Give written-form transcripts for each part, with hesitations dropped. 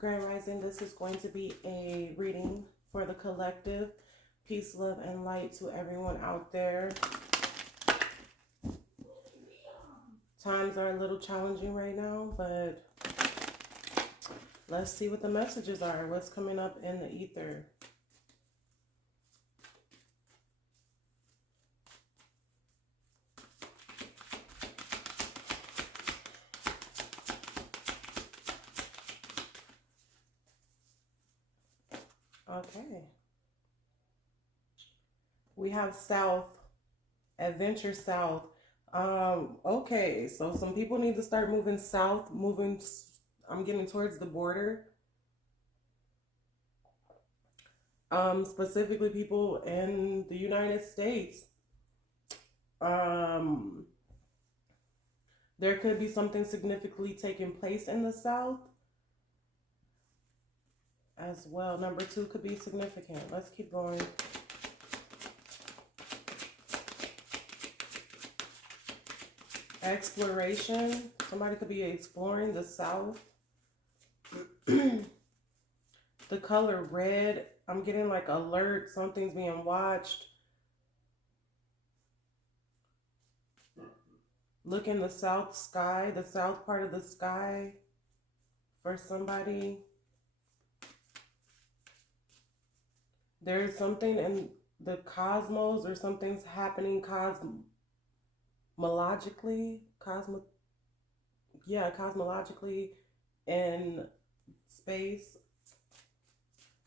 Grand Rising, this is going to be a reading for the collective. Peace, love, and light to everyone out there. Times are a little challenging right now, but let's see what the messages are. What's coming up in the ether? Okay. We have South, Adventure South. Okay, so some people need to start moving south, I'm getting towards the border. Specifically people in the United States. Um, there could be something significantly taking place in the South as well. Number 2 could be significant. Let's keep going. Exploration. Somebody could be exploring the South. The color red. I'm getting like alert. Something's being watched. Look in the south sky, the south part of the sky for somebody. There's something in the cosmos or something's happening cosmologically in space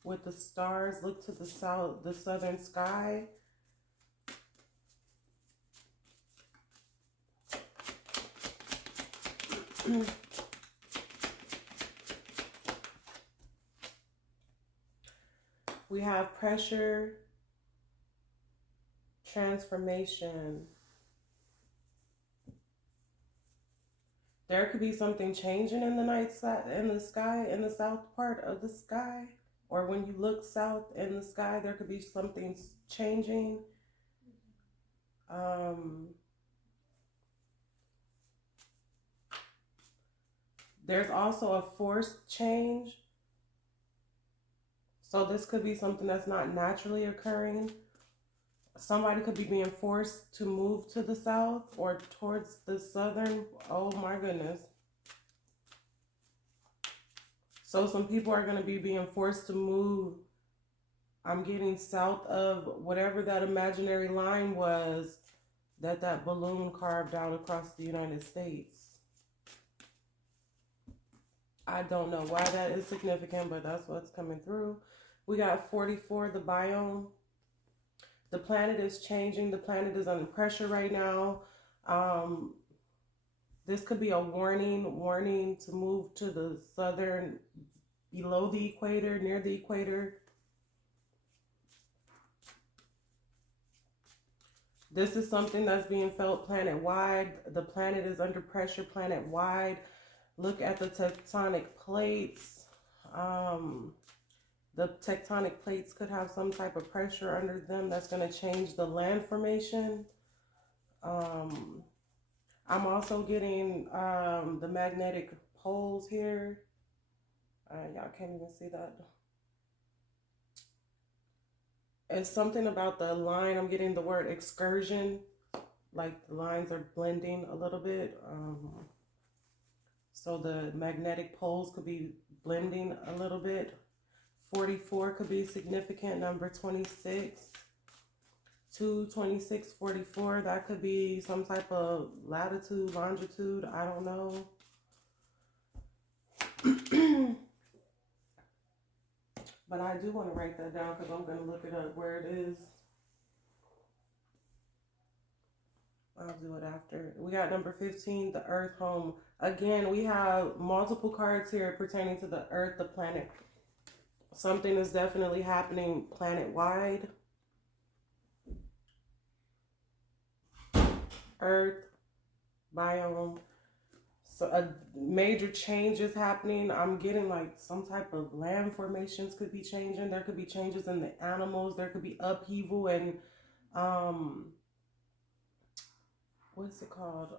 with the stars. Look to the south, the southern sky. We have pressure, transformation. There could be something changing in the night side, in the sky, in the south part of the sky, or when you look south in the sky, there could be something changing. There's also a forced change. So this could be something that's not naturally occurring. Somebody could be being forced to move to the south or towards the southern. Oh my goodness. So some people are going to be being forced to move. I'm getting south of whatever that imaginary line was that balloon carved out across the United States. I don't know why that is significant, but that's what's coming through. We got 44, the biome. The planet is changing. The planet is under pressure right now. This could be a warning to move to the southern, below the equator, near the equator. This is something that's being felt planet-wide. The planet is under pressure planet-wide. Look at the tectonic plates. The tectonic plates could have some type of pressure under them that's going to change the land formation. I'm also getting the magnetic poles here. Y'all can't even see that. It's something about the line. I'm getting the word excursion. Like the lines are blending a little bit. So the magnetic poles could be blending a little bit. 44 could be significant. Number 26, 226, 44. That could be some type of latitude, longitude. I don't know. But I do want to write that down because I'm going to look it up where it is. I'll do it after. We got number 15, the Earth home. Again, we have multiple cards here pertaining to the Earth, the planet. Something is definitely happening planet-wide. Earth, biome. So a major change is happening. I'm getting like some type of land formations could be changing. There could be changes in the animals. There could be upheaval and what's it called?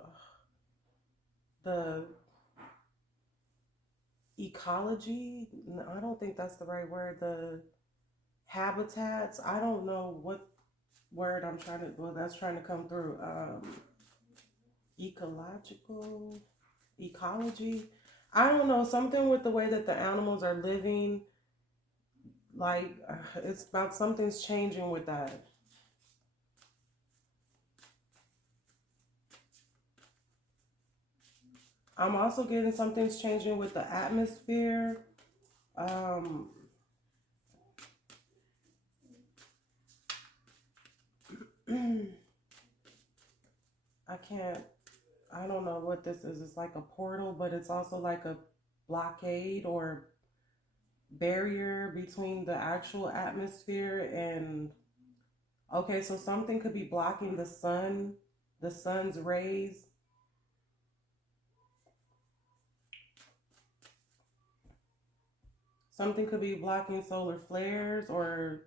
The ecology. I don't think that's the right word. The habitats. I don't know what word I'm trying to, well, that's trying to come through. Ecological, ecology. I don't know, something with the way that the animals are living. Like, it's about something's changing with that. I'm also getting something's changing with the atmosphere. Um, I can't, I don't know what this is. It's like a portal, but it's also like a blockade or barrier between the actual atmosphere and, okay, so something could be blocking the sun's rays. Something could be blocking solar flares or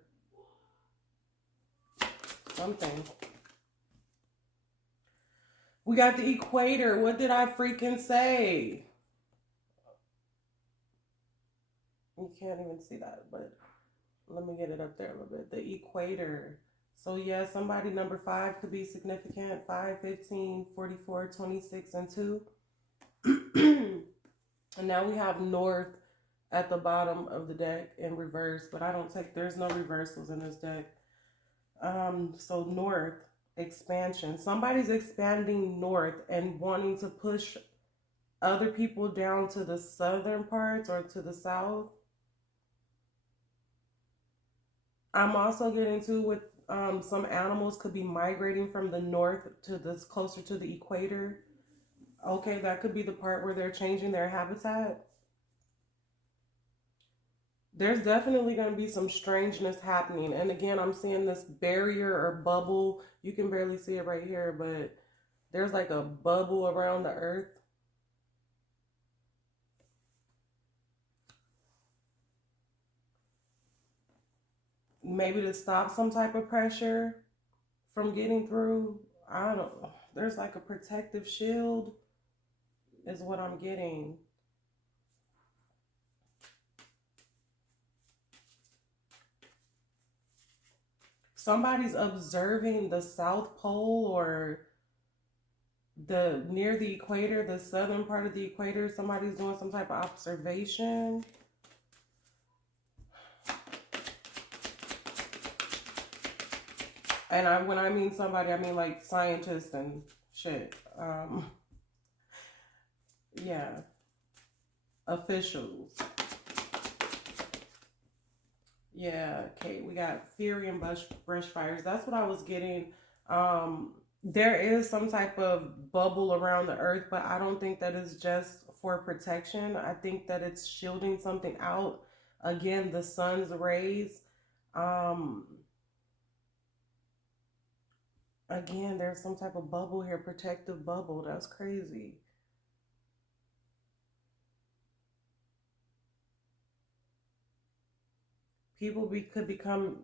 something. We got the equator. What did I freaking say? You can't even see that, but let me get it up there a little bit. The equator. So yeah, somebody number 5 could be significant. 5, 15, 44, 26, and 2. And now we have north at the bottom of the deck in reverse, but I don't take, there's no reversals in this deck. So north, expansion. Somebody's expanding north and wanting to push other people down to the southern parts or to the south. I'm also getting to with some animals could be migrating from the north to this closer to the equator. Okay, that could be the part where they're changing their habitat. There's definitely going to be some strangeness happening. And again, I'm seeing this barrier or bubble. You can barely see it right here, but there's like a bubble around the earth. Maybe to stop some type of pressure from getting through. I don't know. There's like a protective shield, is what I'm getting. Somebody's observing the South Pole or the near the equator, the southern part of the equator. Somebody's doing some type of observation. And when I mean somebody, I mean like scientists and shit. Yeah, officials. Yeah, okay. We got fury and brush fires. That's what I was getting. There is some type of bubble around the earth, but I don't think that is just for protection. I think that it's shielding something out. Again, the sun's rays. Um, Again, there's some type of bubble here, protective bubble. That's crazy. Could become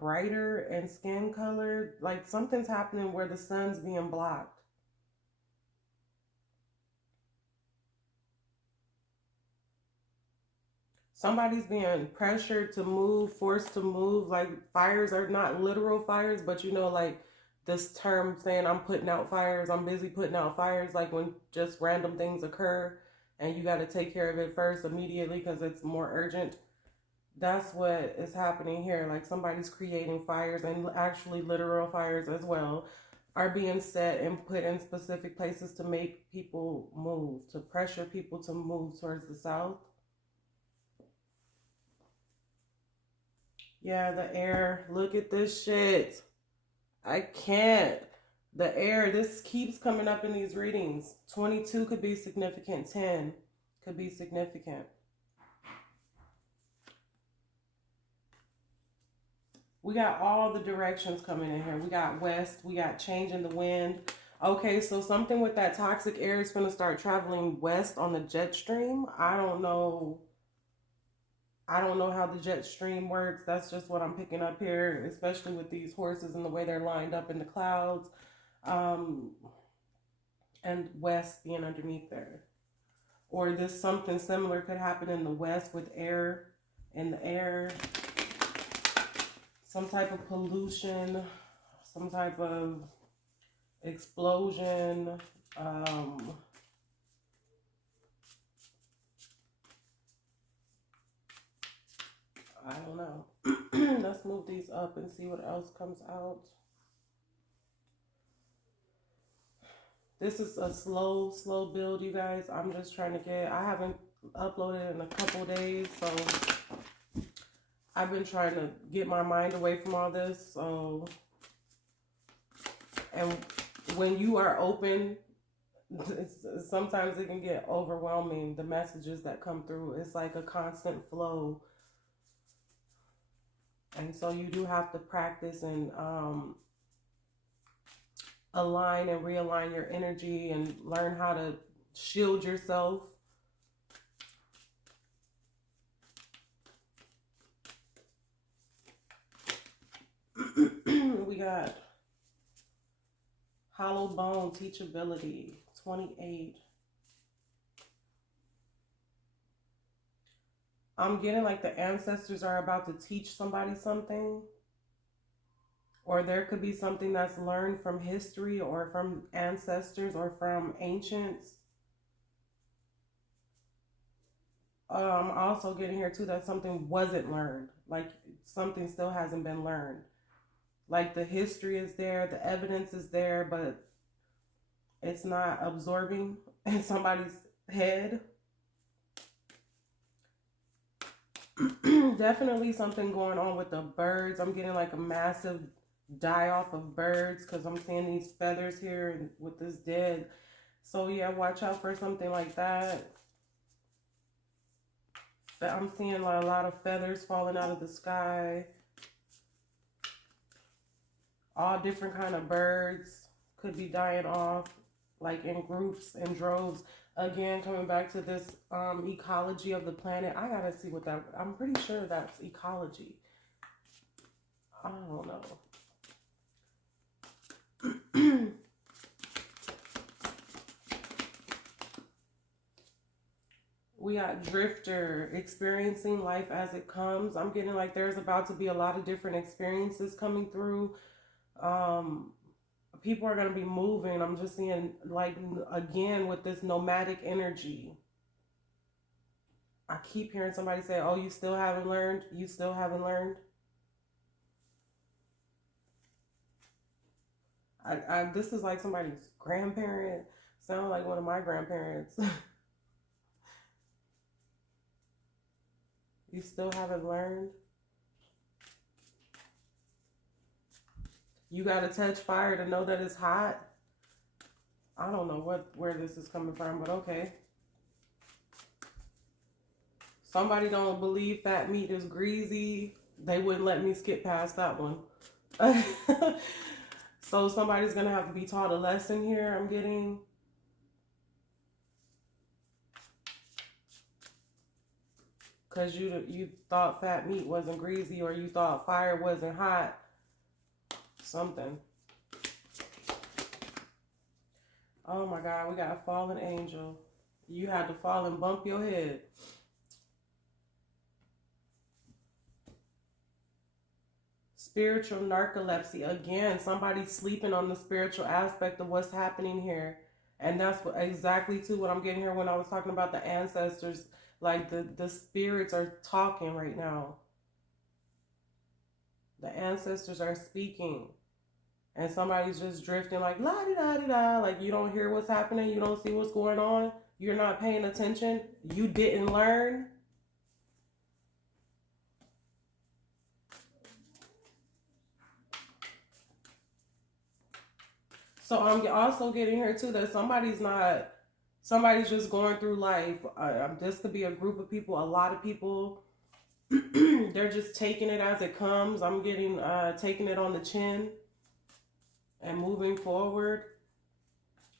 brighter and skin colored. Like something's happening where the sun's being blocked. Somebody's being pressured to move, forced to move. Like fires are not literal fires, but you know, like this term saying I'm putting out fires, I'm busy putting out fires, like when just random things occur and you got to take care of it first immediately because it's more urgent. That's what is happening here. Like somebody's creating fires, and actually literal fires as well are being set and put in specific places to make people move, to pressure people to move towards the south. Yeah, the air. Look at this shit. I can't. The air, this keeps coming up in these readings. 22 could be significant, 10 could be significant. We got all the directions coming in here. We got west, we got change in the wind. Okay, so something with that toxic air is going to start traveling west on the jet stream. I don't know how the jet stream works. That's just what I'm picking up here, especially with these horses and the way they're lined up in the clouds. Um, and west being underneath there. or this something similar could happen in the West with air in the air, some type of pollution, some type of explosion. I don't know. Let's move these up and see what else comes out. This is a slow build, you guys. I'm just trying to I haven't uploaded in a couple days, so I've been trying to get my mind away from all this. So, and when you are open, sometimes it can get overwhelming, the messages that come through. It's like a constant flow. And so you do have to practice and align and realign your energy and learn how to shield yourself. We got hollow bone teachability, 28. I'm getting like the ancestors are about to teach somebody something. Or there could be something that's learned from history or from ancestors or from ancients. I'm also getting here too that something wasn't learned. Like something still hasn't been learned. Like the history is there, the evidence is there, but it's not absorbing in somebody's head. Definitely something going on with the birds. I'm getting like a massive die off of birds because I'm seeing these feathers here and with this dead. So yeah, watch out for something like that. I'm seeing a lot of feathers falling out of the sky. All different kind of birds could be dying off, like in groups and droves. Again, coming back to this ecology of the planet. I gotta see what that, I'm pretty sure that's ecology. I don't know. We got drifter, experiencing life as it comes. I'm getting like there's about to be a lot of different experiences coming through. People are going to be moving. I'm just seeing like, again, with this nomadic energy. I keep hearing somebody say, oh, you still haven't learned? You still haven't learned? This is like somebody's grandparent. Sound like one of my grandparents. You still haven't learned? You got to touch fire to know that it's hot? I don't know where this is coming from, but okay. Somebody don't believe fat meat is greasy. They wouldn't let me skip past that one. So somebody's going to have to be taught a lesson here, I'm getting. Because you thought fat meat wasn't greasy, or you thought fire wasn't hot. Something. Oh my God, we got a fallen angel. You had to fall and bump your head. Spiritual narcolepsy. Again, somebody's sleeping on the spiritual aspect of what's happening here. And that's exactly too what I'm getting here when I was talking about the ancestors. Like the spirits are talking right now. The ancestors are speaking. And somebody's just drifting like la-di-da-di-da. Like you don't hear what's happening. You don't see what's going on. You're not paying attention. You didn't learn. So I'm also getting here too that somebody's just going through life. This could be a group of people, a lot of people. They're just taking it as it comes. I'm getting taking it on the chin and moving forward,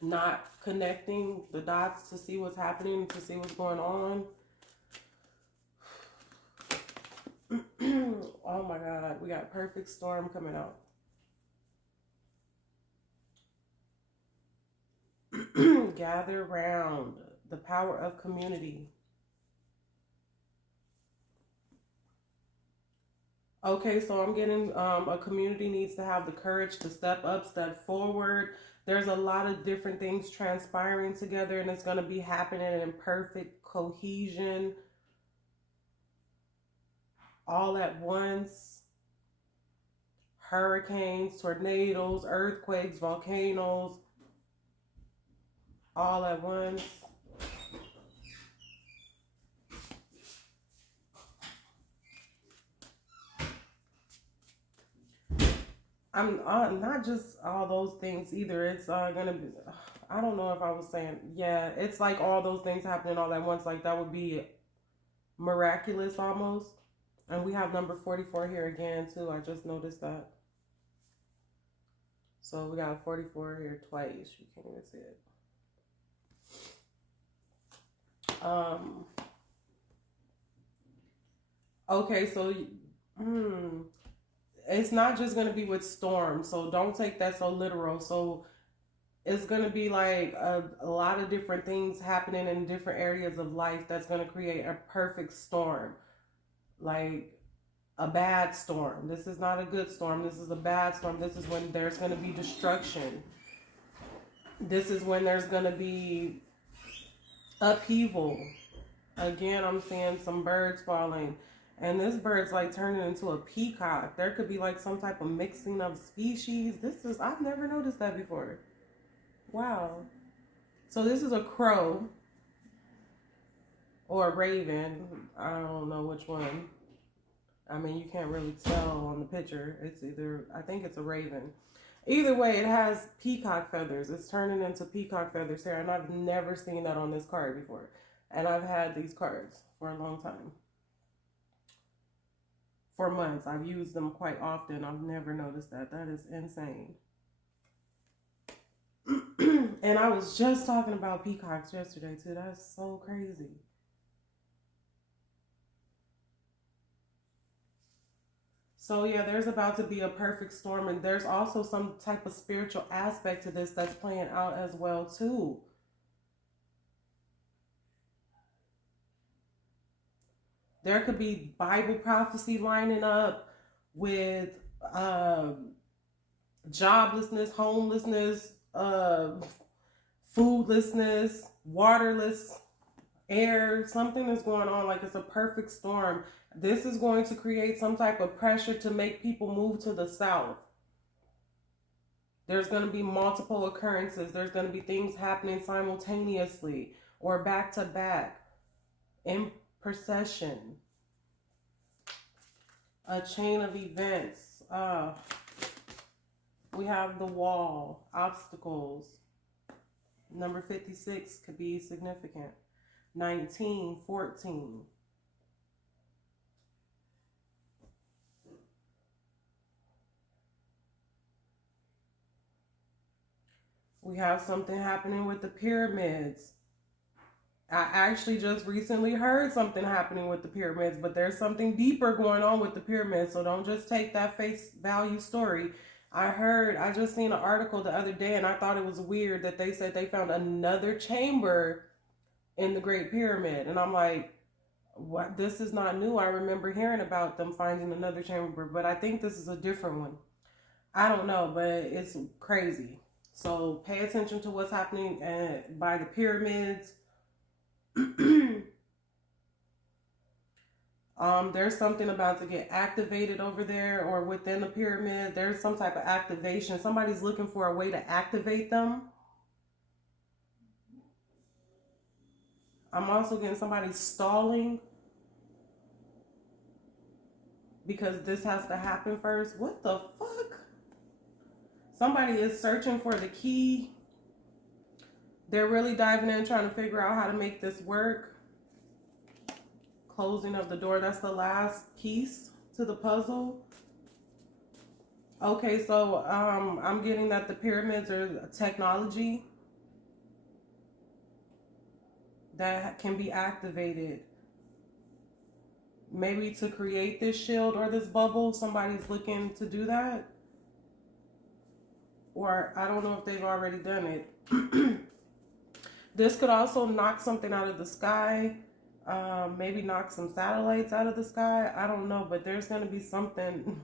not connecting the dots to see what's happening, to see what's going on. Oh my God, we got perfect storm coming out. Gather round. The power of community. Okay, so I'm getting a community needs to have the courage to step up, step forward. There's a lot of different things transpiring together, and it's going to be happening in perfect cohesion all at once. Hurricanes, tornadoes, earthquakes, volcanoes, all at once. I'm not just all those things either. It's gonna be. I don't know if I was saying. Yeah, it's like all those things happening all at once. Like that would be miraculous almost. And we have number 44 here again too. I just noticed that. So we got 44 here twice. You can't even see it. Okay, so it's not just going to be with storms, so don't take that so literal. So it's going to be like a lot of different things happening in different areas of life that's going to create a perfect storm, like a bad storm. This is not a good storm. This is a bad storm. This is when there's going to be destruction. This is when there's going to be upheaval. Again, I'm seeing some birds falling. And this bird's like turning into a peacock. There could be like some type of mixing of species. I've never noticed that before. Wow. So this is a crow or a raven. I don't know which one. I mean, you can't really tell on the picture. It's either, I think it's a raven. Either way, it has peacock feathers. It's turning into peacock feathers here. And I've never seen that on this card before. And I've had these cards for a long time. For months. I've used them quite often. I've never noticed that. That is insane. And I was just talking about peacocks yesterday too. That's so crazy. So yeah, there's about to be a perfect storm, and there's also some type of spiritual aspect to this that's playing out as well too. There could be Bible prophecy lining up with joblessness, homelessness, foodlessness, waterless air. Something is going on like it's a perfect storm. This is going to create some type of pressure to make people move to the south. There's going to be multiple occurrences. There's going to be things happening simultaneously or back to back in procession. A chain of events. We have the wall, obstacles. Number 56 could be significant. 19, 14. We have something happening with the pyramids. I actually just recently heard something happening with the pyramids, but there's something deeper going on with the pyramids, so don't just take that face value story. I just seen an article the other day, and I thought it was weird that they said they found another chamber in the Great Pyramid, and I'm like, what? This is not new. I remember hearing about them finding another chamber, but I think this is a different one. I don't know, but it's crazy. So pay attention to what's happening by the pyramids. There's something about to get activated over there or within the pyramid. There's some type of activation. Somebody's looking for a way to activate them. I'm also getting somebody stalling because this has to happen first. What the fuck? Somebody is searching for the key. They're really diving in, trying to figure out how to make this work. Closing of the door. That's the last piece to the puzzle. Okay, so I'm getting that the pyramids are technology that can be activated. Maybe to create this shield or this bubble, somebody's looking to do that. Or I don't know if they've already done it. This could also knock something out of the sky. Maybe knock some satellites out of the sky. I don't know, but there's going to be something.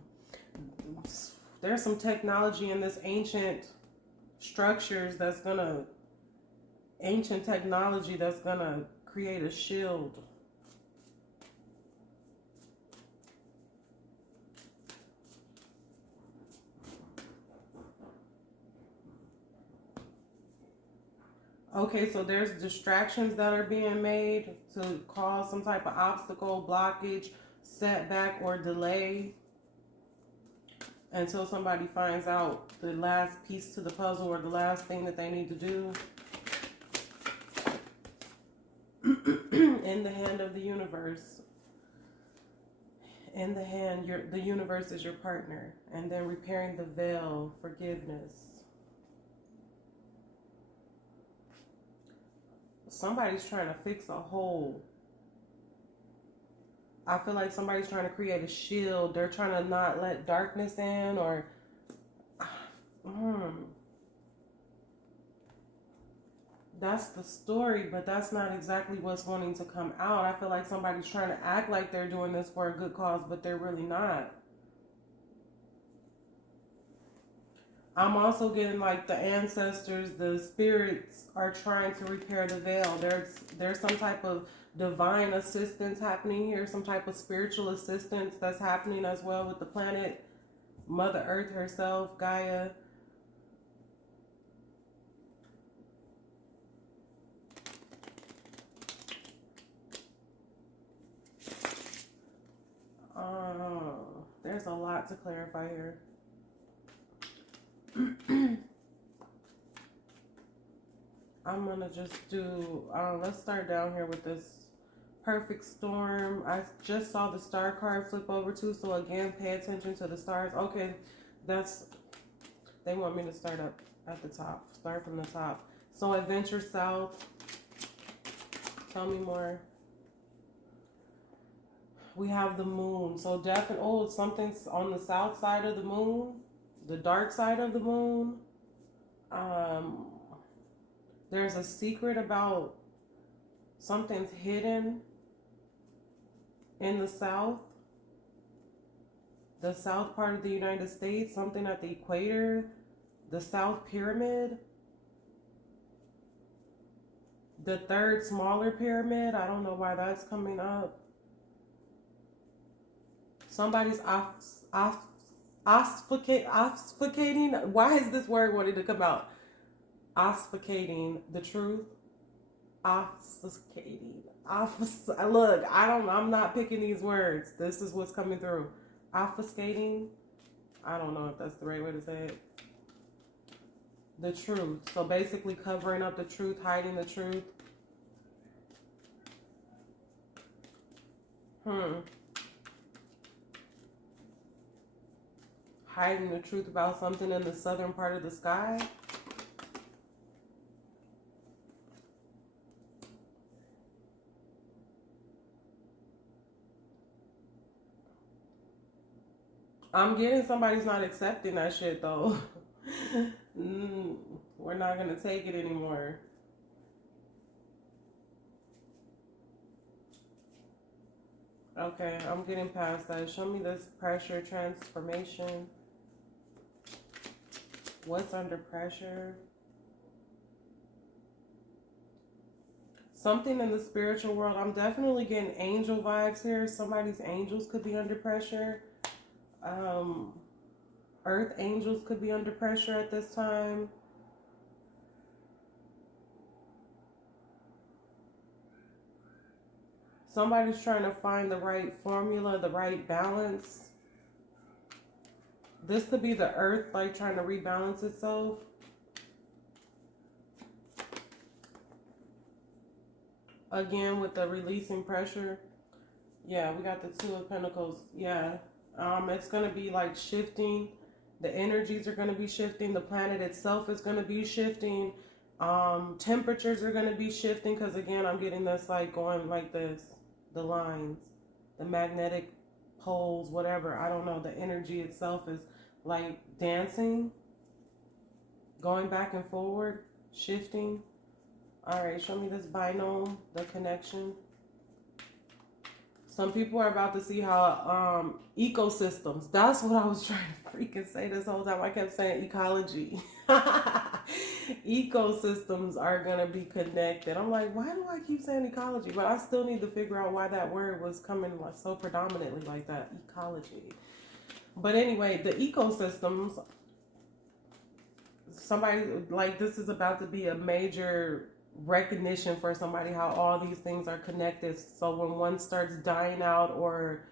There's some technology in this ancient structures that's going to, ancient technology that's going to create a shield. Okay, so there's distractions that are being made to cause some type of obstacle, blockage, setback, or delay until somebody finds out the last piece to the puzzle or the last thing that they need to do. In the hand of the universe. In the hand, the universe is your partner. And then repairing the veil, forgiveness. Somebody's trying to fix a hole. I feel like somebody's trying to create a shield. They're trying to not let darkness in, or that's the story, but that's not exactly what's wanting to come out. I feel like somebody's trying to act like they're doing this for a good cause, but they're really not. I'm also getting like the ancestors, the spirits are trying to repair the veil. There's some type of divine assistance happening here, some type of spiritual assistance that's happening as well with the planet, Mother Earth herself, Gaia. There's a lot to clarify here. I'm gonna just do, let's start down here with this perfect storm. I just saw the star card flip over too, so again, pay attention to the stars. Okay, they want me to start up at the top, start from the top. So adventure south, tell me more. We have the moon, so definitely, something's on the south side of the moon, the dark side of the moon. There's a secret about something's hidden in the south part of the United States, something at the equator, the South Pyramid, the third smaller pyramid. I don't know why that's coming up. Somebody's obfuscating. Why is this word wanting to come out? Obfuscating the truth. Obfuscating. Look, I'm not picking these words. This is what's coming through. Obfuscating. I don't know if that's the right way to say it. The truth. So basically covering up the truth, hiding the truth. Hiding the truth about something in the southern part of the sky. I'm getting somebody's not accepting that shit though. We're not gonna take it anymore. Okay, I'm getting past that. Show me this pressure transformation. What's under pressure? Something in the spiritual world. I'm definitely getting angel vibes here. Somebody's angels could be under pressure. Earth angels could be under pressure at this time. Somebody's trying to find the right formula, the right balance. This could be the earth, like trying to rebalance itself. Again, with the releasing pressure. Yeah, we got the Two of Pentacles. Yeah. It's going to be like shifting. The energies are going to be shifting. The planet itself is going to be shifting. Temperatures are going to be shifting. Because again, I'm getting this like going like this. The lines. The magnetic poles, whatever. I don't know. The energy itself is like dancing. Going back and forward. Shifting. All right, show me this binome, the connection. Some people are about to see how ecosystems, that's what I was trying to freaking say this whole time. I kept saying ecology. Ecosystems are going to be connected. I'm like, why do I keep saying ecology? But I still need to figure out why that word was coming like so predominantly like that, ecology. But anyway, the ecosystems, somebody like this is about to be a major recognition for somebody how all these things are connected. So when one starts dying out or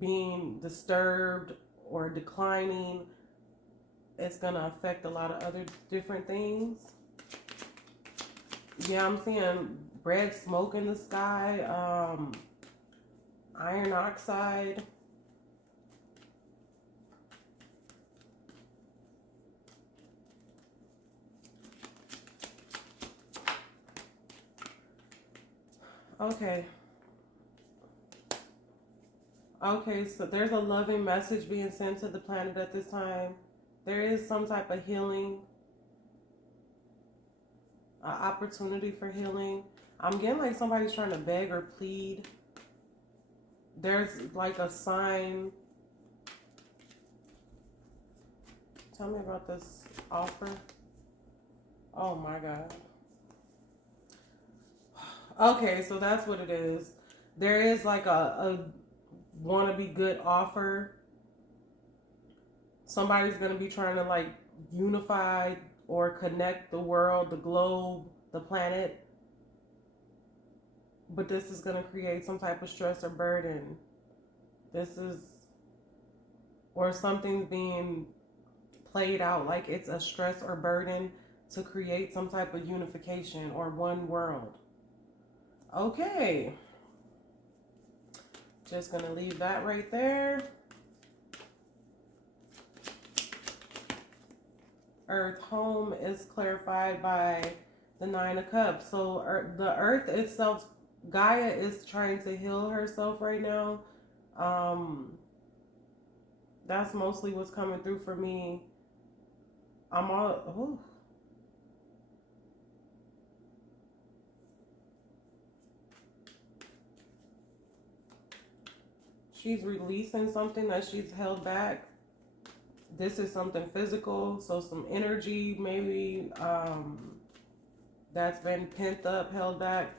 being disturbed or declining, it's gonna affect a lot of other different things. Yeah, I'm seeing red smoke in the sky, iron oxide. Okay. Okay, so there's a loving message being sent to the planet at this time. There is some type of healing, opportunity for healing. I'm getting like somebody's trying to beg or plead. There's like a sign. Tell me about this offer. Oh my God. Okay, so that's what it is. There is like a wannabe good offer. Somebody's going to be trying to like unify or connect the world, the globe, the planet. But this is going to create some type of stress or burden. This is, or something's being played out like it's a stress or burden to create some type of unification or one world. Okay. Just going to leave that right there. Earth home is clarified by the Nine of Cups. So the earth itself, Gaia is trying to heal herself right now. That's mostly what's coming through for me. I'm all, oh. She's releasing something that she's held back. This is something physical, so some energy maybe that's been pent up, held back.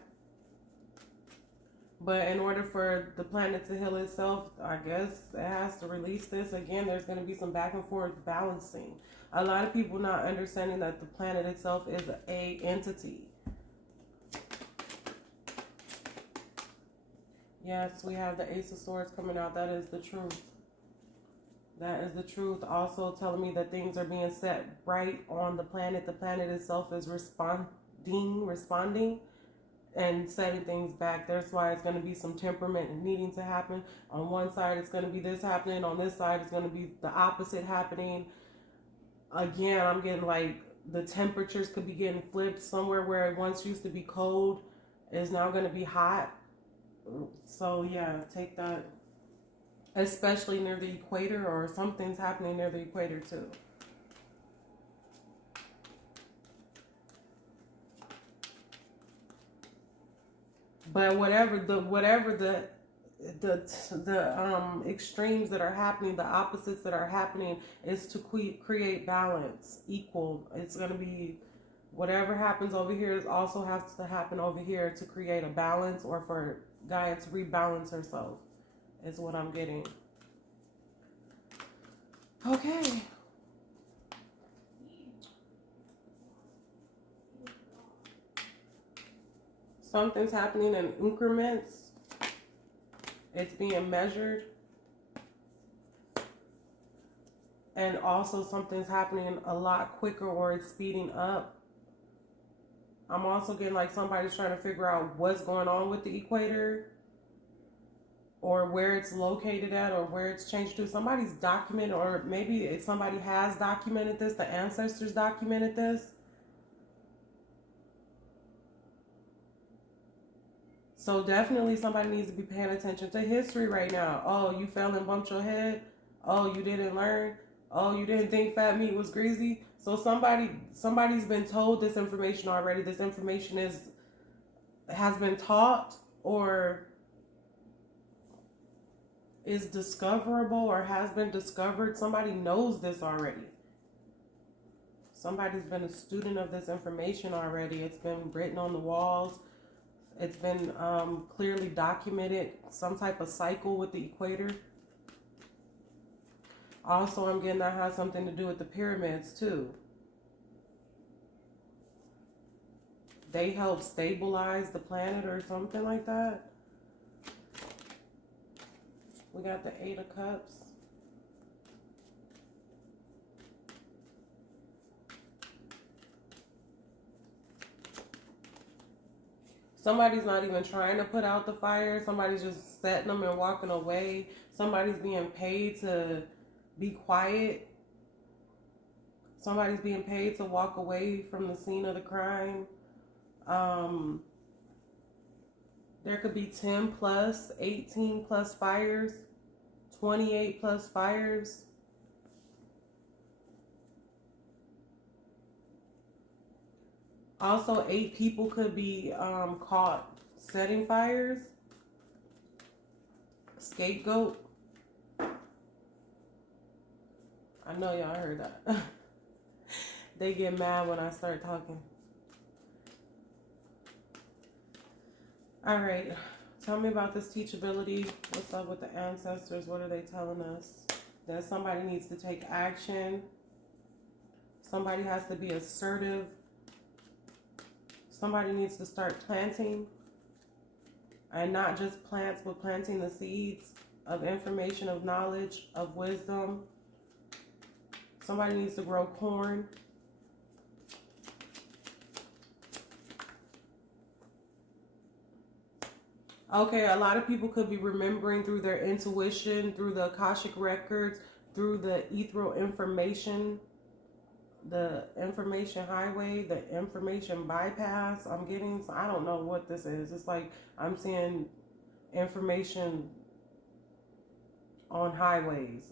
But in order for the planet to heal itself, I guess it has to release this. Again, there's going to be some back and forth balancing. A lot of people not understanding that the planet itself is a entity. Yes, we have the Ace of Swords coming out. That is the truth. That is the truth. Also telling me that things are being set right on the planet. The planet itself is responding and setting things back. That's why it's going to be some temperament needing to happen. On one side, it's going to be this happening. On this side, it's going to be the opposite happening. Again, I'm getting like the temperatures could be getting flipped. Somewhere where it once used to be cold is now going to be hot. So yeah, take that. Especially near the equator, or something's happening near the equator too. But whatever the extremes that are happening, the opposites that are happening, is to create balance, equal. It's going to be whatever happens over here is also has to happen over here to create a balance, or for Gaia to rebalance herself, is what I'm getting. Okay. Something's happening in increments. It's being measured. And also something's happening a lot quicker, or it's speeding up. I'm also getting like somebody's trying to figure out what's going on with the equator, or where it's located at, or where it's changed to. Somebody's documented, or maybe if somebody has documented this, the ancestors documented this. So definitely somebody needs to be paying attention to history right now. Oh, you fell and bumped your head. Oh, you didn't learn. Oh, you didn't think fat meat was greasy. So somebody's been told this information already. This information has been taught or is discoverable or has been discovered. Somebody knows this already. Somebody's been a student of this information already. It's been written on the walls. It's been clearly documented. Some type of cycle with the equator. Also, I'm getting that has something to do with the pyramids too. They help stabilize the planet or something like that. We got the Eight of Cups. Somebody's not even trying to put out the fire. Somebody's just setting them and walking away. Somebody's being paid to be quiet. Somebody's being paid to walk away from the scene of the crime. There could be 10 plus, 18 plus fires, 28 plus fires. Also, 8 people could be caught setting fires. Scapegoat. I know y'all heard that. They get mad when I start talking. All right. Tell me about this teachability. What's up with the ancestors? What are they telling us? That somebody needs to take action. Somebody has to be assertive. Somebody needs to start planting. And not just plants, but planting the seeds of information, of knowledge, of wisdom. Somebody needs to grow corn. Okay, a lot of people could be remembering through their intuition, through the Akashic records, through the ethereal information, the information highway, the information bypass. I'm getting, I don't know what this is. It's like I'm seeing information on highways.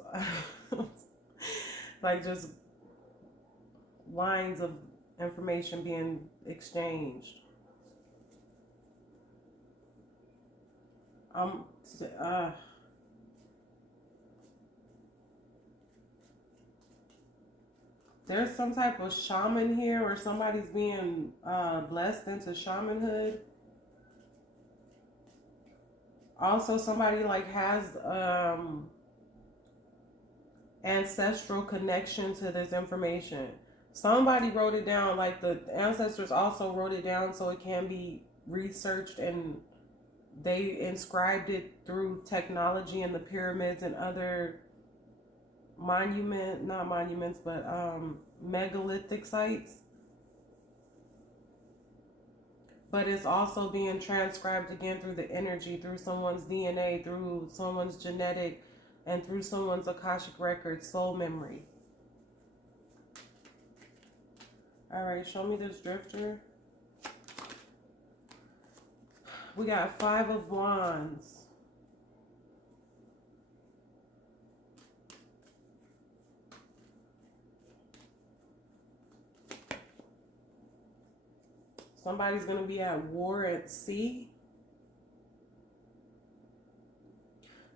Like just lines of information being exchanged. There's some type of shaman here, or somebody's being blessed into shamanhood. Also, somebody like has ancestral connection to this information. Somebody wrote it down, like the ancestors also wrote it down so it can be researched, and they inscribed it through technology in the pyramids and other not monuments, but megalithic sites. But it's also being transcribed again through the energy, through someone's DNA, through someone's genetic, and through someone's Akashic record, soul memory. All right, show me this drifter. We got 5 of Wands. Somebody's going to be at war at sea.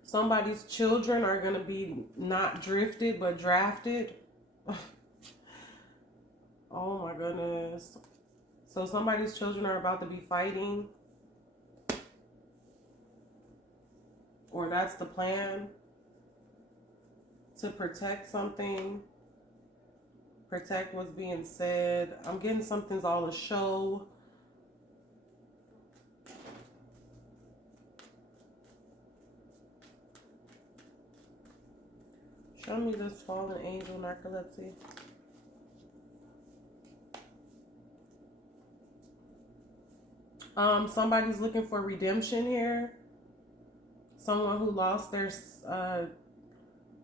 Somebody's children are going to be not drifted, but drafted. Oh my goodness. So somebody's children are about to be fighting. Or that's the plan. To protect something. Protect what's being said. I'm getting something's all a show. Show me this fallen angel narcolepsy. Somebody's looking for redemption here. Someone who lost their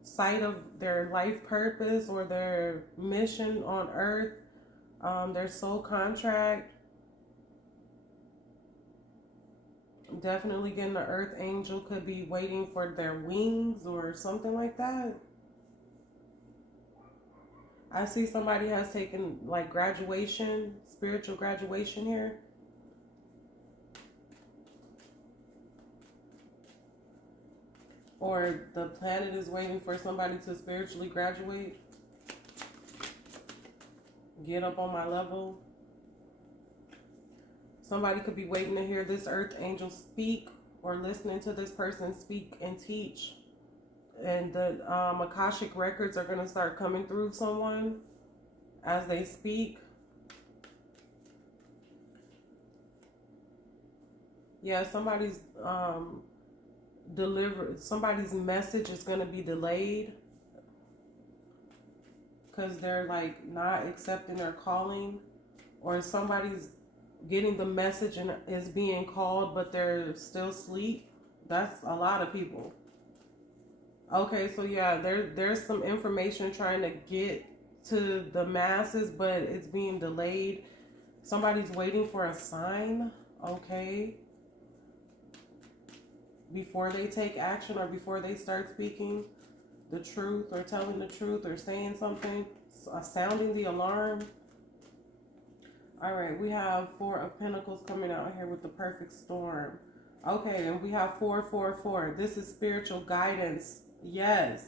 sight of their life purpose or their mission on earth, their soul contract. Definitely getting the earth angel, could be waiting for their wings or something like that. I see somebody has taken like graduation, spiritual graduation here. Or the planet is waiting for somebody to spiritually graduate. Get up on my level. Somebody could be waiting to hear this earth angel speak, or listening to this person speak and teach. And the Akashic records are going to start coming through someone as they speak. Yeah, somebody's somebody's message is going to be delayed because they're like not accepting their calling, or somebody's getting the message and is being called but they're still asleep. That's a lot of people. Okay, so yeah, there's some information trying to get to the masses, but it's being delayed. Somebody's waiting for a sign, okay, before they take action or before they start speaking the truth or telling the truth or saying something, sounding the alarm. All right, we have Four of Pentacles coming out here with the perfect storm. Okay, and we have 444. This is spiritual guidance. Yes.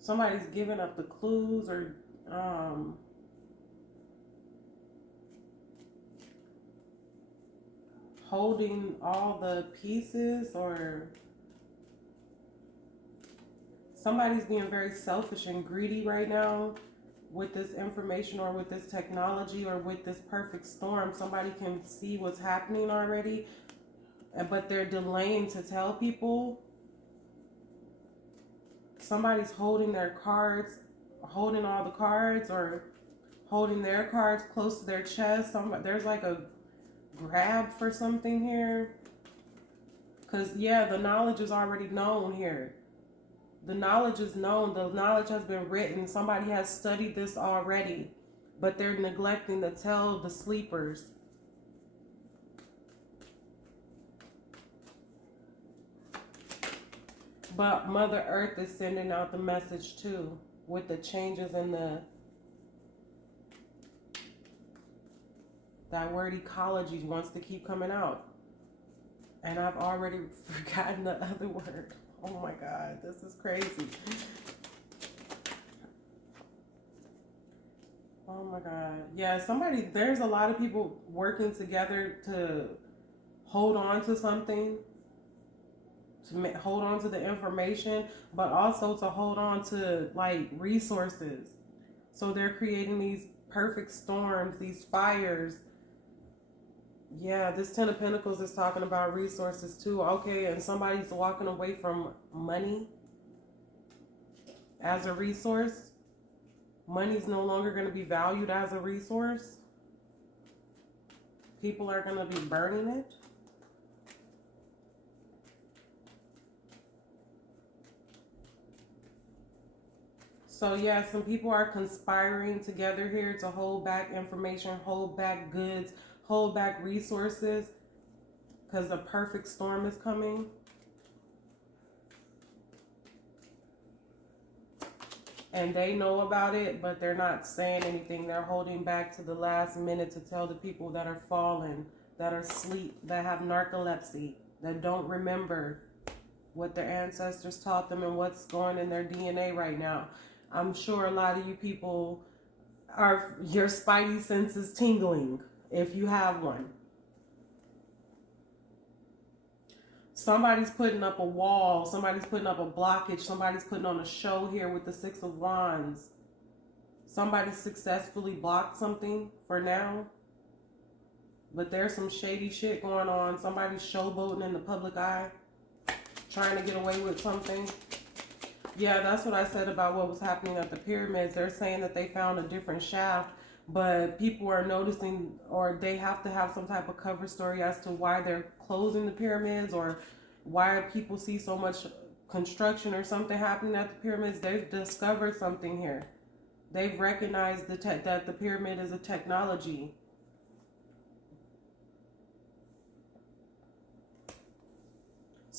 Somebody's giving up the clues, or holding all the pieces, or somebody's being very selfish and greedy right now with this information, or with this technology, or with this perfect storm. Somebody can see what's happening already, but they're delaying to tell people. Somebody's holding their cards, holding all the cards, or holding their cards close to their chest. There's like a grab for something here. Because, yeah, the knowledge is already known here. The knowledge is known. The knowledge has been written. Somebody has studied this already, but they're neglecting to tell the sleepers. But Mother Earth is sending out the message too, with the changes in that word ecology wants to keep coming out. And I've already forgotten the other word. Oh my God, this is crazy. Oh my God. Yeah, there's a lot of people working together to hold on to something, to hold on to the information, but also to hold on to like resources. So they're creating these perfect storms, these fires. Yeah, this Ten of Pentacles is talking about resources too. Okay, and somebody's walking away from money as a resource. Money's no longer going to be valued as a resource. People are going to be burning it. So yeah, some people are conspiring together here to hold back information, hold back goods, hold back resources, because the perfect storm is coming. And they know about it, but they're not saying anything. They're holding back to the last minute to tell the people that are fallen, that are asleep, that have narcolepsy, that don't remember what their ancestors taught them and what's going in their DNA right now. I'm sure a lot of you people your spidey sense is tingling if you have one. Somebody's putting up a wall. Somebody's putting up a blockage. Somebody's putting on a show here with the Six of Wands. Somebody successfully blocked something for now. But there's some shady shit going on. Somebody's showboating in the public eye, trying to get away with something. Yeah, that's what I said about what was happening at the pyramids. They're saying that they found a different shaft, but people are noticing, or they have to have some type of cover story as to why they're closing the pyramids, or why people see so much construction or something happening at the pyramids. They've discovered something here. They've recognized that the pyramid is a technology.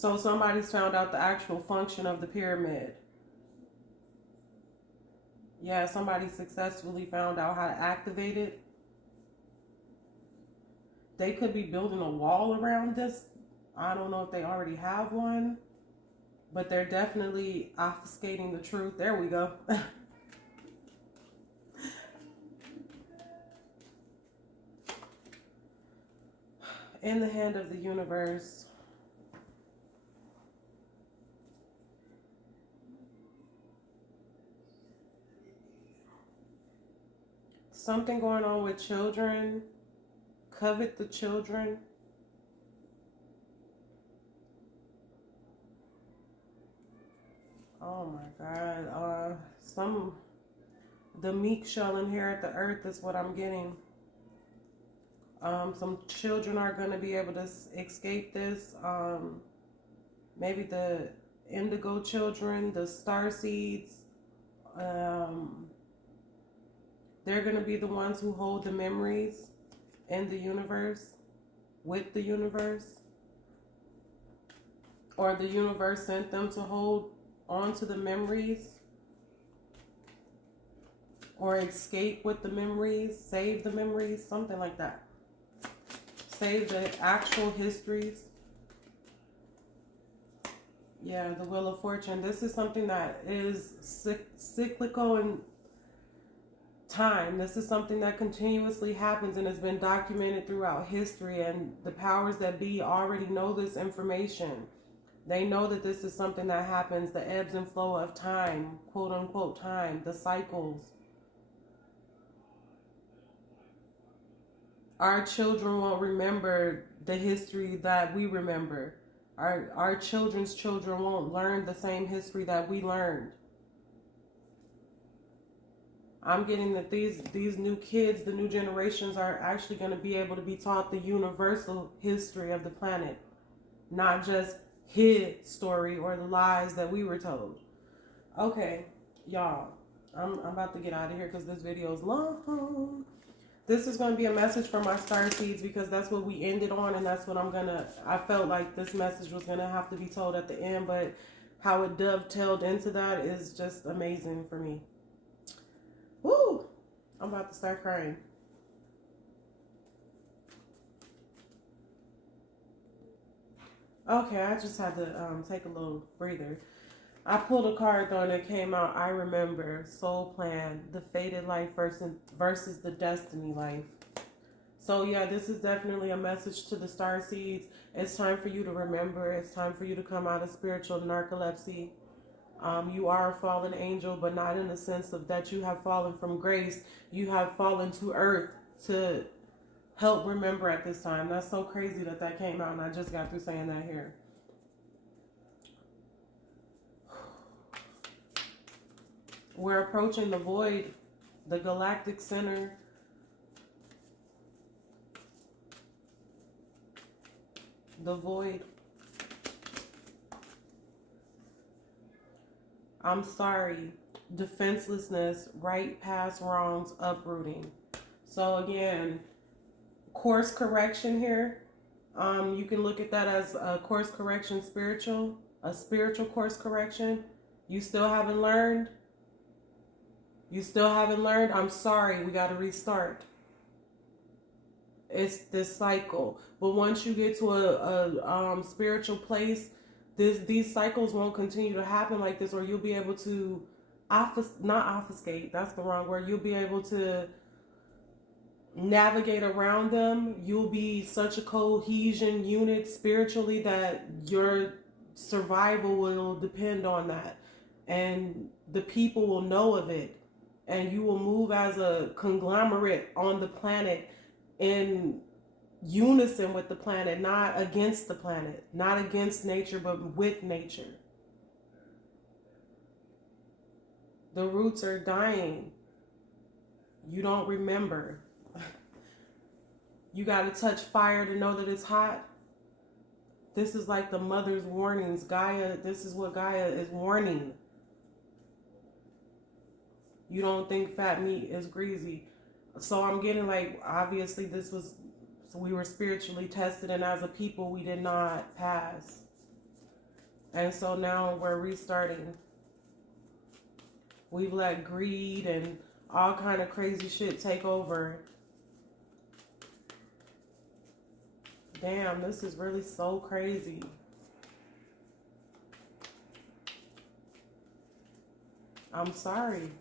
So somebody's found out the actual function of the pyramid. Yeah, somebody successfully found out how to activate it. They could be building a wall around this. I don't know if they already have one, but they're definitely obfuscating the truth. There we go. In the hand of the universe. Something going on with children. Covet the children. Oh my God. The meek shall inherit the earth is what I'm getting. Some children are going to be able to escape this. Maybe the indigo children, the star seeds. They're going to be the ones who hold the memories in the universe, with the universe. Or the universe sent them to hold on to the memories. Or escape with the memories, save the memories, something like that. Save the actual histories. Yeah, the Wheel of Fortune. This is something that is cyclical in time. This is something that continuously happens and has been documented throughout history, and the powers that be already know this information. They know that this is something that happens, the ebbs and flow of time, quote unquote time, the cycles. Our children won't remember the history that we remember. Our children's children won't learn the same history that we learned. I'm getting that these new kids, the new generations, are actually going to be able to be taught the universal history of the planet, not just his story or the lies that we were told. Okay, y'all, I'm about to get out of here because this video is long. This is going to be a message for my star seeds because that's what we ended on, and that's what I felt like this message was going to have to be told at the end, but how it dovetailed into that is just amazing for me. Woo! I'm about to start crying. Okay, I just had to take a little breather. I pulled a card though and it came out, I remember, soul plan, the fated life versus the destiny life. So yeah, this is definitely a message to the star seeds. It's time for you to remember. It's time for you to come out of spiritual narcolepsy. You are a fallen angel, but not in the sense of that you have fallen from grace. You have fallen to earth to help remember at this time. That's so crazy that came out, and I just got through saying that here. We're approaching the void, the galactic center. The void. I'm sorry. Defenselessness, right past wrongs, uprooting. So again, course correction here. You can look at that as a course correction spiritual, a spiritual course correction. You still haven't learned? You still haven't learned? I'm sorry, we got to restart. It's this cycle. But once you get to a spiritual place, these cycles won't continue to happen like this, or you'll be able to not obfuscate, that's the wrong word. You'll be able to navigate around them. You'll be such a cohesion unit spiritually that your survival will depend on that. And the people will know of it. And you will move as a conglomerate on the planet in unison with the planet, not against the planet, not against nature, but with nature. The roots are dying. You don't remember. You got to touch fire to know that it's hot. This is like the mother's warnings. Gaia, this is what Gaia is warning. You don't think fat meat is greasy. So I'm getting like, obviously we were spiritually tested, and as a people, we did not pass. And so now we're restarting. We've let greed and all kind of crazy shit take over. Damn, this is really so crazy. I'm sorry.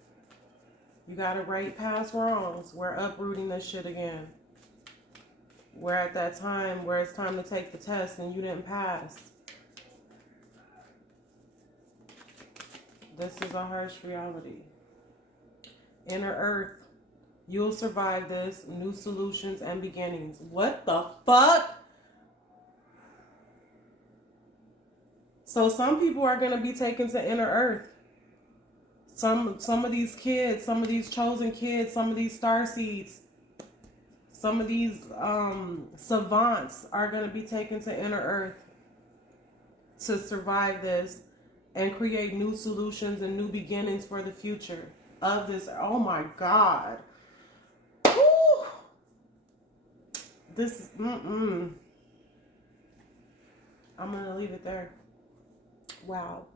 You gotta right past wrongs. We're uprooting this shit again. We're at that time where it's time to take the test and you didn't pass. This is a harsh reality. Inner Earth, you'll survive this. New solutions and beginnings. What the fuck? So some people are going to be taken to Inner Earth. Some of these kids, some of these chosen kids, some of these star seeds, some of these savants are going to be taken to Inner Earth to survive this and create new solutions and new beginnings for the future of this. Oh my God. Woo. This is, I'm going to leave it there. Wow.